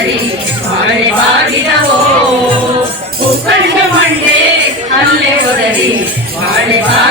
ಮಾದರಿ ಮಳೆ ಬಾರಿದವೋ ಉಕ್ಕಂಡ ಮಂಡೆ ಅಲ್ಲೇ ಒದರಿ ಮಳೆ ಬಾರಿ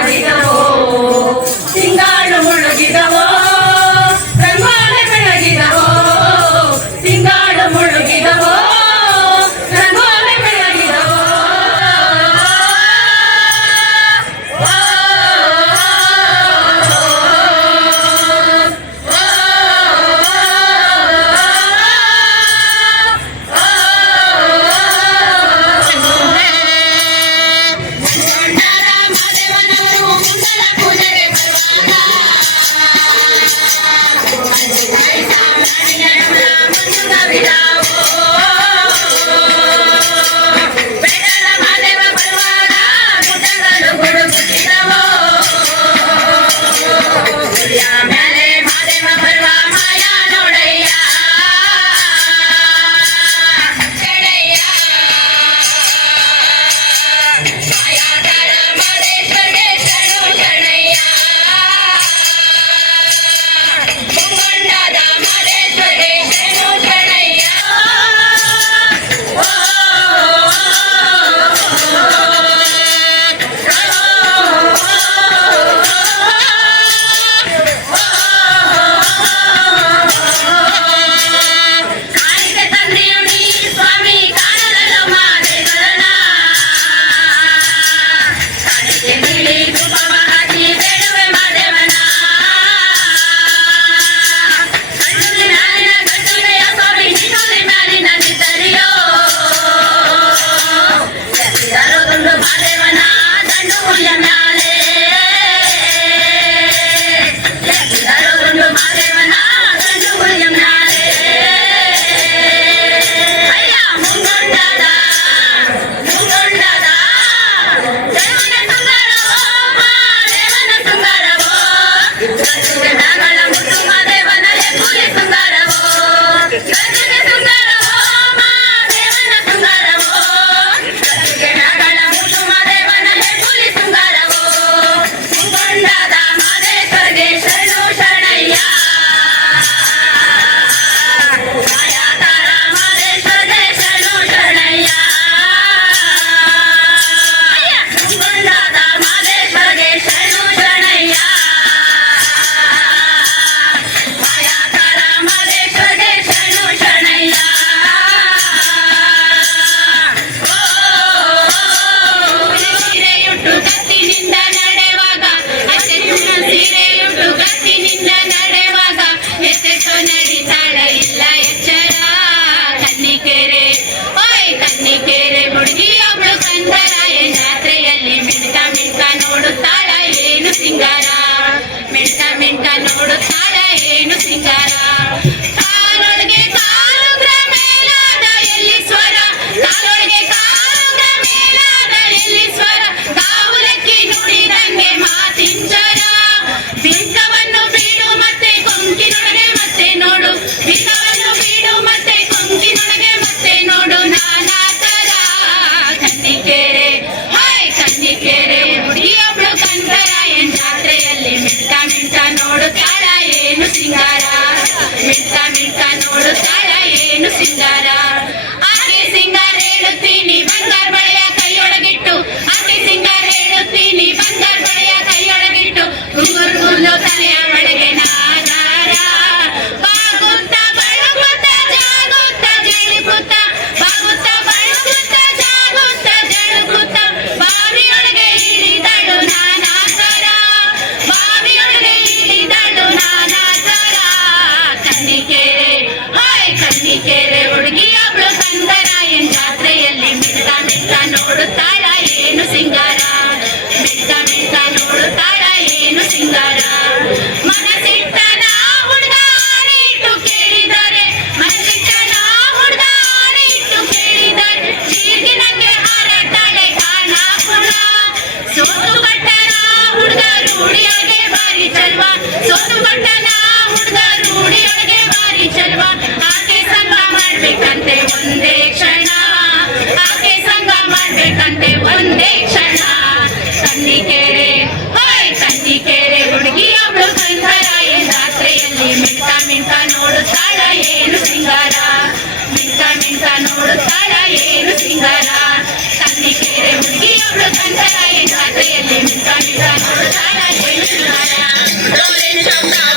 Don't let it come down.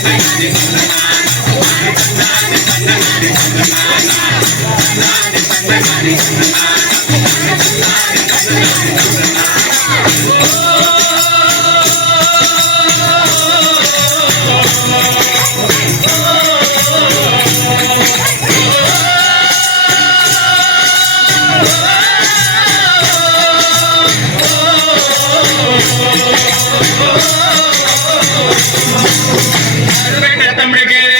Thanks, thanks, thanks, thanks, thanks, தமிழுக்கு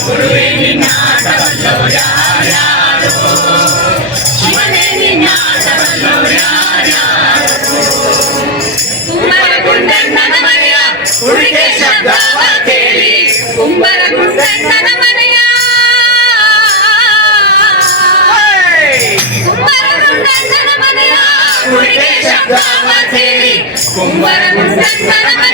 ಗುರುವೇ ನಿನ್ನ ಆಟವಲ್ಲವು ಯಾರ್ಯಾರು ಶಿವನೇ ನಿನ್ನ ಆಟವಲ್ಲವು ಯಾರ್ಯಾರು ಕುಂಬರ ಗುಂಡಣ್ಣನ ಮನೆಯ ಹುಡುಗೆ ಶಬ್ದವ ಕೇಳಿ ಕುಂಬರ ಗುಂಡಣ್ಣನ ಮನೆಯ ಕುಂಬರ ಗುಂಡಣ್ಣನ ಮನೆಯ ಹುಡುಗೆ ಶಬ್ದವ ಕೇಳಿ ಕುಂಬರ ಗುಂಡಣ್ಣನ ಮನೆಯ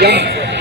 Yeah.